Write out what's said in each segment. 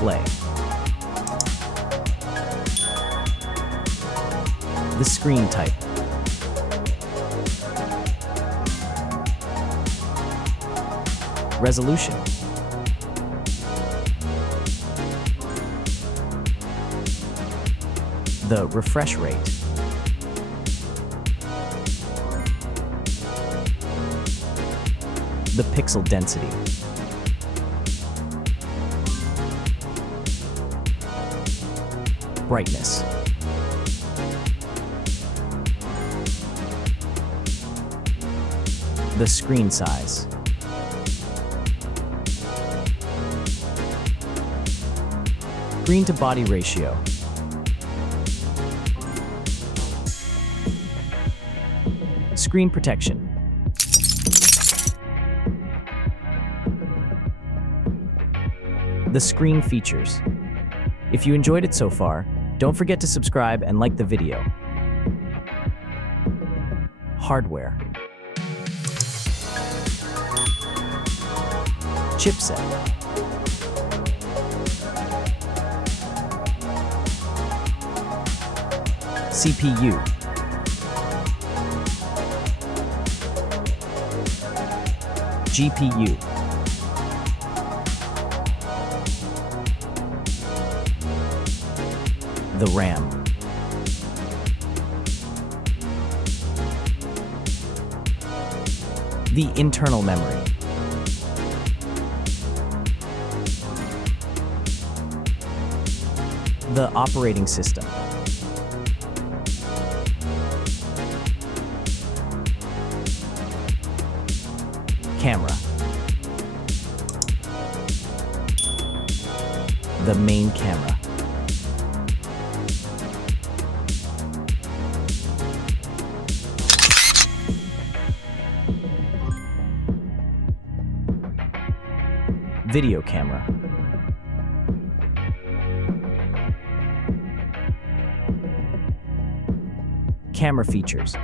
display. The screen type. Resolution. The refresh rate. The pixel density. Brightness. The screen size. Screen to body ratio. Screen protection. The screen features. If you enjoyed it so far, don't forget to subscribe and like the video. Hardware. Chipset. CPU. GPU. The RAM. The internal memory. The operating system. Camera. The main camera. Video camera. Camera features.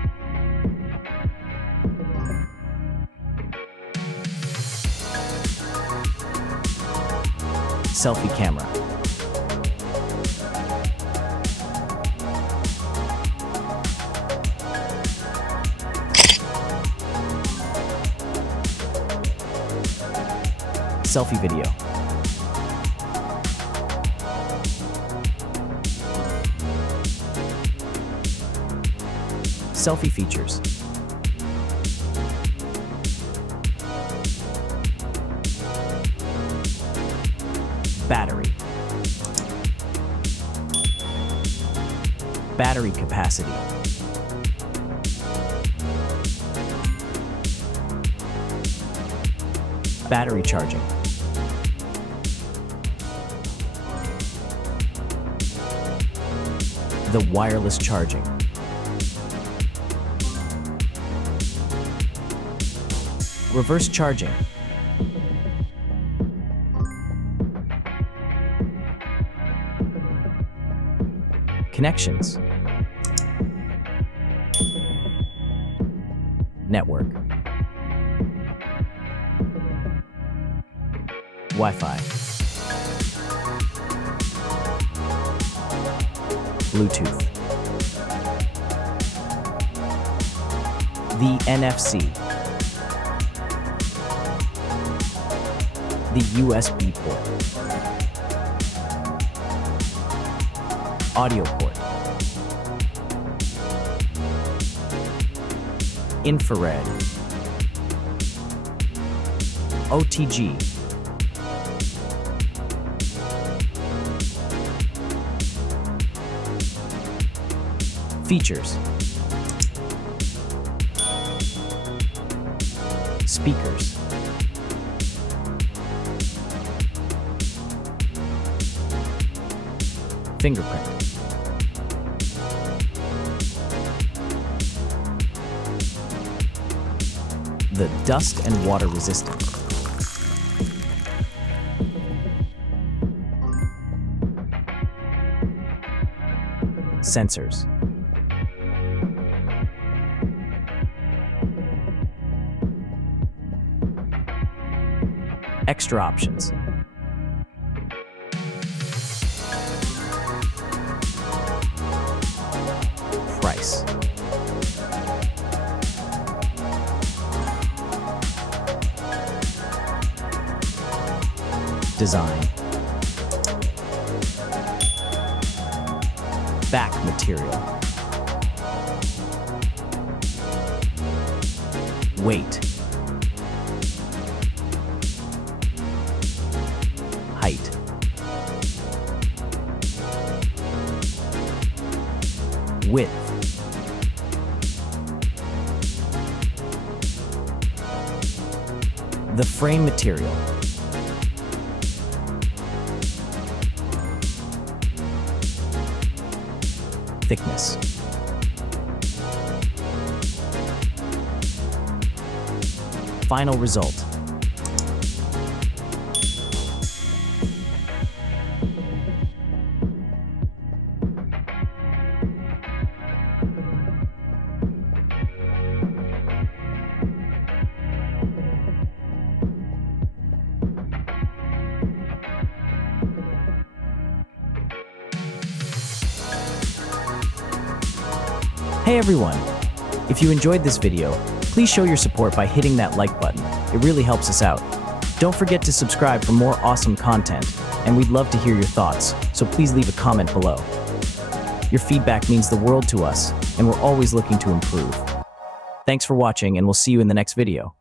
Selfie camera. Selfie video. Selfie features. Battery. Battery capacity. Battery charging. The wireless charging. Reverse charging. Connections. Network. Wi-Fi. Bluetooth. The NFC. The USB port. Audio port. Infrared. OTG. Features. Speakers. Fingerprint. The dust and water resistant. Sensors. Extra options. Design. Back material. Weight. Height. Width. The frame material. Thickness. Final result. Hey everyone! If you enjoyed this video, please show your support by hitting that like button. It really helps us out. Don't forget to subscribe for more awesome content, and we'd love to hear your thoughts, so please leave a comment below. Your feedback means the world to us, and we're always looking to improve. Thanks for watching, and we'll see you in the next video.